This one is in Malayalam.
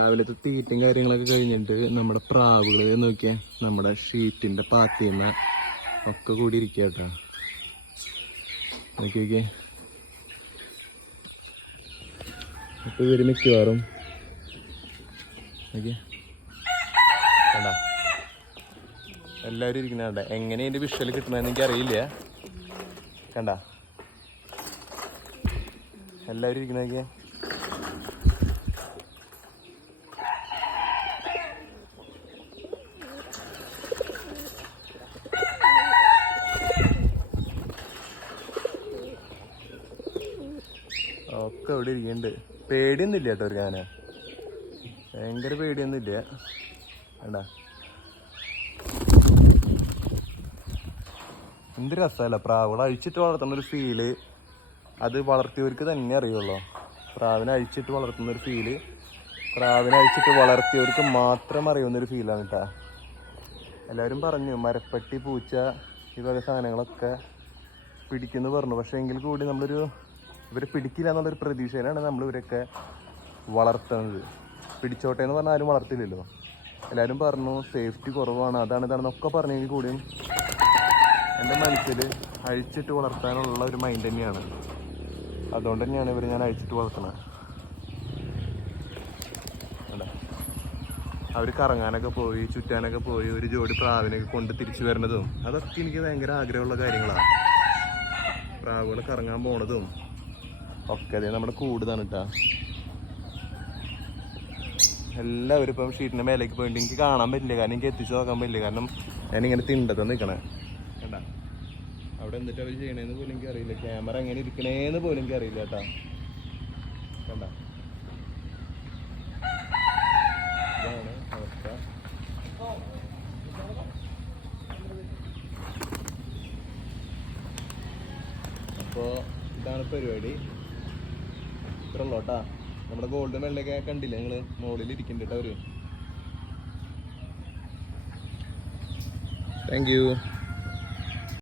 രാവിലത്തെ തീറ്റയും കാര്യങ്ങളൊക്കെ കഴിഞ്ഞിട്ട് നമ്മുടെ പ്രാവുകള് നോക്കിയാ നമ്മുടെ ഷീറ്റിന്റെ പാത്തിന്ന് ഒക്കെ കൂടി ഇരിക്കുക കേട്ടോ. നോക്കിയൊക്കെ അപ്പൊ ഇവര് മിക്കവാറും കണ്ടാ എല്ലാവരും ഇരിക്കുന്ന കണ്ട. എങ്ങനെ ഇതിന്റെ വിഷ്വല് കിട്ടണമെന്ന് എനിക്ക് അറിയില്ല. കണ്ട എല്ലാവരും ഇരിക്കുന്നതൊക്കെ ഒക്കെ ഇവിടെ ഇരിക്കുന്നുണ്ട്. പേടിയൊന്നുമില്ല കേട്ടോ ഒരു കാന, ഭയങ്കര പേടിയൊന്നുമില്ല. വേണ്ട എന്ത് രസമല്ല പ്രാവുകൾ അഴിച്ചിട്ട് വളർത്തുന്ന ഒരു ഫീല്. അത് വളർത്തിയവർക്ക് തന്നെ അറിയുള്ളൂ. പ്രാവിനെ അഴിച്ചിട്ട് വളർത്തുന്ന ഒരു ഫീല് പ്രാവിനെ അഴിച്ചിട്ട് വളർത്തിയവർക്ക് മാത്രം അറിയുന്നൊരു ഫീലാണ് കേട്ടോ. എല്ലാവരും പറഞ്ഞു മരപ്പട്ടി, പൂച്ച ഈ വക സാധനങ്ങളൊക്കെ പിടിക്കുമെന്ന് പറഞ്ഞു. പക്ഷേ എങ്കിൽ കൂടി ഇവരെ പിടിക്കില്ല എന്നുള്ളൊരു പ്രതീക്ഷയിലാണ് നമ്മൾ ഇവരൊക്കെ വളർത്തുന്നത്. പിടിച്ചോട്ടെ എന്ന് പറഞ്ഞാൽ ആരും വളർത്തില്ലല്ലോ. എല്ലാവരും പറഞ്ഞു സേഫ്റ്റി കുറവാണ്, അതാണ് ഇതാണെന്നൊക്കെ പറഞ്ഞെങ്കിൽ കൂടിയും എൻ്റെ മനസ്സിൽ അഴിച്ചിട്ട് വളർത്താനുള്ള ഒരു മൈൻഡ് തന്നെയാണ്. അതുകൊണ്ട് തന്നെയാണ് ഞാൻ അഴിച്ചിട്ട് വളർത്തുന്നത്. അവർ കറങ്ങാനൊക്കെ പോയി, ചുറ്റാനൊക്കെ പോയി, ഒരു ജോഡി പ്രാവിനൊക്കെ കൊണ്ട് തിരിച്ചു വരുന്നതും അതൊക്കെ എനിക്ക് ഭയങ്കര ആഗ്രഹമുള്ള കാര്യങ്ങളാണ്. പ്രാവുകൾ കറങ്ങാൻ പോണതും ഒക്കെ അതെ നമ്മുടെ കൂടുതലാണ് കേട്ടോ. എല്ലാവരും ഇപ്പം ഷീറ്റിൻ്റെ മേലേക്ക് പോയിട്ട് എനിക്ക് കാണാൻ പറ്റില്ല, കാരണം എനിക്ക് എത്തിച്ചു നോക്കാൻ പറ്റില്ല. കാരണം ഞാനിങ്ങനെ തിണ്ടത്ത് നിൽക്കണേ കണ്ട. അവിടെ എന്നിട്ട് അവർ ചെയ്യണേന്ന് പോലും എനിക്ക് അറിയില്ല. ക്യാമറ എങ്ങനെ ഇരിക്കണേന്ന് പോലും എനിക്ക് അറിയില്ല കേട്ടാ. കണ്ട ഇതാണ് അവസ്ഥ. അപ്പോൾ ഇതാണ് പരിപാടി. ഇത്ര ഉള്ളൂ കേട്ടാ. നമ്മുടെ ഗോൾഡൻ വെള്ളയൊക്കെ കണ്ടില്ലേ നിങ്ങൾ, മുകളിൽ ഇരിക്കുന്നുണ്ട് കേട്ടോ അവര്. Thank you.